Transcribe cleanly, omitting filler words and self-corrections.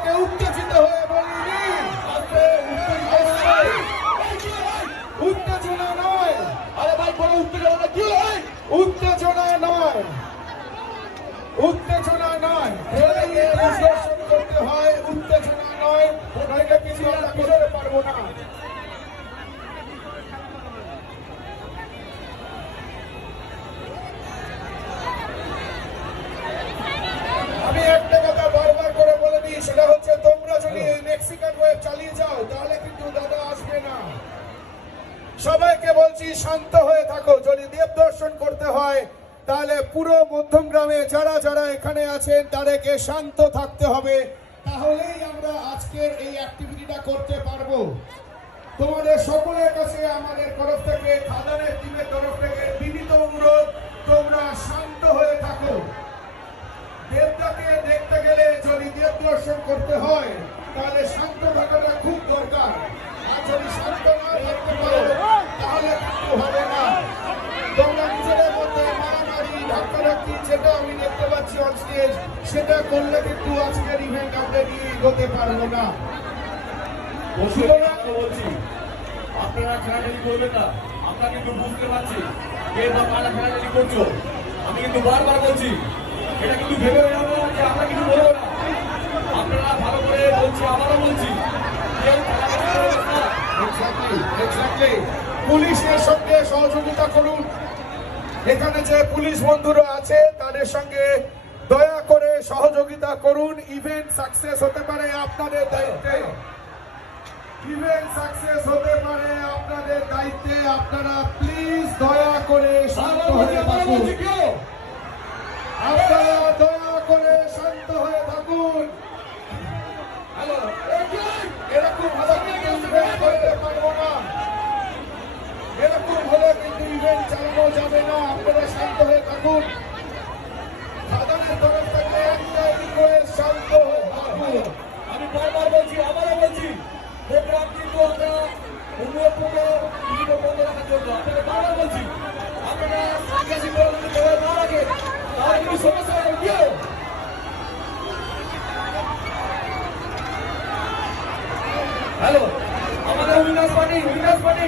সবাইকে উত্তেজিত হয়ে বলিনি, উত্তেজনা নয়। আরে ভাই কোনো উত্তেজনা কি হয়? উত্তেজনা নয়, উত্তেজনা নয়, বিশ্লেষণ করতে হয়, উত্তেজনা নয়, নইলে কিছু আমরা করতে পারবো না। আমি একটা কথা বারবার করে বলে দিই, সেটা হচ্ছে তোমরা যদি এই মেক্সিকান ওয়েব চালিয়ে যাও তাহলে কিন্তু দাদা আসবে না। সবাইকে বলছি শান্ত হয়ে থাকো। যদি দেব দর্শন করতে হয় তাহলে পুরো মধ্যমগ্রামে যারা যারা এখানে আছেন তাদেরকে শান্ত থাকতে হবে, তাহলেই আমরা আজকের এই অ্যাক্টিভিটিটা করতে পারবো। তোমাদের সকলের কাছে আমাদের তরফ থেকে, খাদানের টিমের তরফ থেকে বিনীত অনুরোধ, তোমরা শান্ত হয়ে থাকো। দেবতাকে দেখতে গেলে যদি দেব দর্শন করতে হয় তাহলে শান্ত থাকাটা খুব দরকার। আর যদি শান্ত না থাকতে পারো তাহলে কিন্তু হবে না। তোমরা নিজেদের মধ্যে মারামারি ধাক্কাধাক্কি যেটা আমি দেখতে পাচ্ছি অন স্টেজ, সেটা করলে কিন্তু আজকের ইভেন্ট আমরা নিয়ে এগোতে পারবো না। বলছি আপনারা খেলাটালি করবেন না। আমরা কিন্তু বুঝতে পারছি কে বা কারা খেলাটালি করছো। আমি কিন্তু বারবার বলছি এটা কিন্তু ভেবে বেরোবো যে আমরা কিছু বলবো না। আপনারা ভালো করে বলছি, আবারও বলছি কেউ খেলাটালি করবেন না। পুলিশের সঙ্গে সহযোগিতা করুন। এখানে যে পুলিশ বন্ধুরা আছে তাদের সঙ্গে দয়া করে সহযোগিতা করুন। ইভেন্ট সাকসেস হতে পারে আপনাদের দায়িত্বে, ইভেন্ট সাকসেস হতে পারে আপনাদের দায়িত্বে। আপনারা প্লিজ দয়া করে শান্ত হয়ে থাকুন। আপনারা দয়া করে শান্ত হয়ে থাকুন। এরকম ভাবে কিন্তু ইভেন্ট করতে পারবো না, এরকম হলে কিন্তু ইভেন্ট চালানো যাবে না। আপনারা শান্ত হয়ে থাকুন। খাদানের তরফ থেকে একটা রিকোয়েস্ট, শান্ত হয়ে থাকুন। আমি বারবার বলছি, আবারও বলছি প্রোগ্রাম কিন্তু আমরা উন্নয়নপূর্ণ বিভিন্ন বন্ধ রাখার জন্য আপনাদের বারবার বলছি আপনারা সাংঘাতিক পরিমাণে সবাই না রাখেন তাহলে কিন্তু সমস্যা হবে। কেউ হ্যালো, আমাদের উইনার্স পার্টি